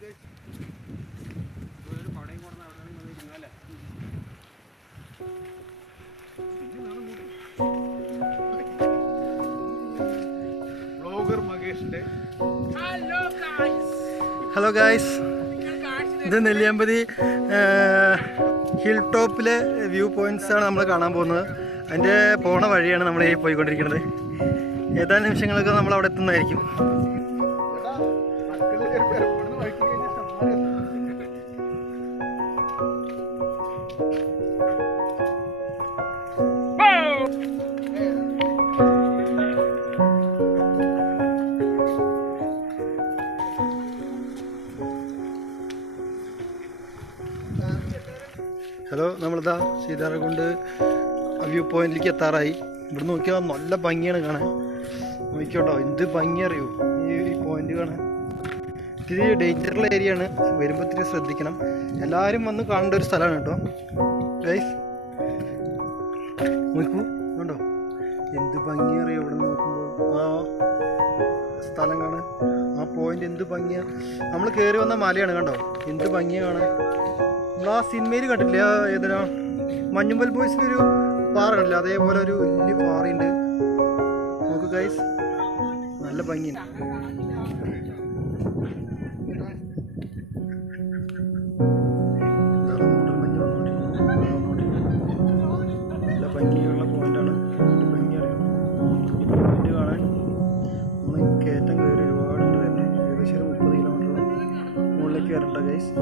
Hello guys, ഇത് Nelliyampathy hill ടോപ്പിലെ view points ആണ് നമ്മൾ കാണാൻ പോകുന്നത്. അതിൻ്റെ പോണ വഴിയാണ് നമ്മൾ ഈ പോയിക്കൊണ്ടിരിക്കുന്നത്. ഏതാനും നിമിഷങ്ങളൊക്കെ നമ്മൾ അവിടെ എത്തുന്നതായിരിക്കും. ഹലോ, നമ്മളിതാ സീതാർകുണ്ട് വ്യൂ പോയിന്റിലേക്ക് എത്താറായി. ഇവിടെ നോക്കിയാൽ നല്ല ഭംഗിയാണ് കാണാൻ. നോക്കിയോട്ടോ, എന്ത് ഭംഗി അറിയൂ ഈ പോയിന്റ് കാണാൻ. ഇത്തിരി ഡേഞ്ചറുള്ള ഏരിയ ആണ്, വരുമ്പോൾ ഇത്തിരി ശ്രദ്ധിക്കണം. എല്ലാവരും വന്ന് കാണേണ്ട ഒരു സ്ഥലമാണ് കേട്ടോ ഗൈസ്. നോക്കൂ, കണ്ടോ എന്ത് ഭംഗി അറിയോ. ഇവിടെ നോക്കുമ്പോൾ ആ സ്ഥലം കാണാൻ, ആ പോയിന്റ് എന്ത് ഭംഗിയാണ്. നമ്മൾ കയറി വന്ന മലയാണ്, കണ്ടോ എന്ത് ഭംഗിയാണ് കാണാൻ. നമ്മൾ ആ സിനിമയിൽ കണ്ടില്ലേ, ഏതിനാ മഞ്ഞുമ്മൽ ബോയ്സിലൊരു പാറ കണ്ടില്ല, അതേപോലെ ഒരു വലിയ പാറയുണ്ട്. നോക്ക് ഗൈസ്, നല്ല ഭംഗിയുണ്ട്. നല്ല ഭംഗിയുള്ള പോയിന്റാണ്. ഭംഗി അറിയാം പോയിന്റ് കാണാൻ. നമ്മൾ കയറ്റം കയറി ഒരുപാടുണ്ട് തന്നെ, ഏകദേശം 30 കിലോമീറ്റർ മുകളിലേക്ക് വരണ്ട ഗൈസ്.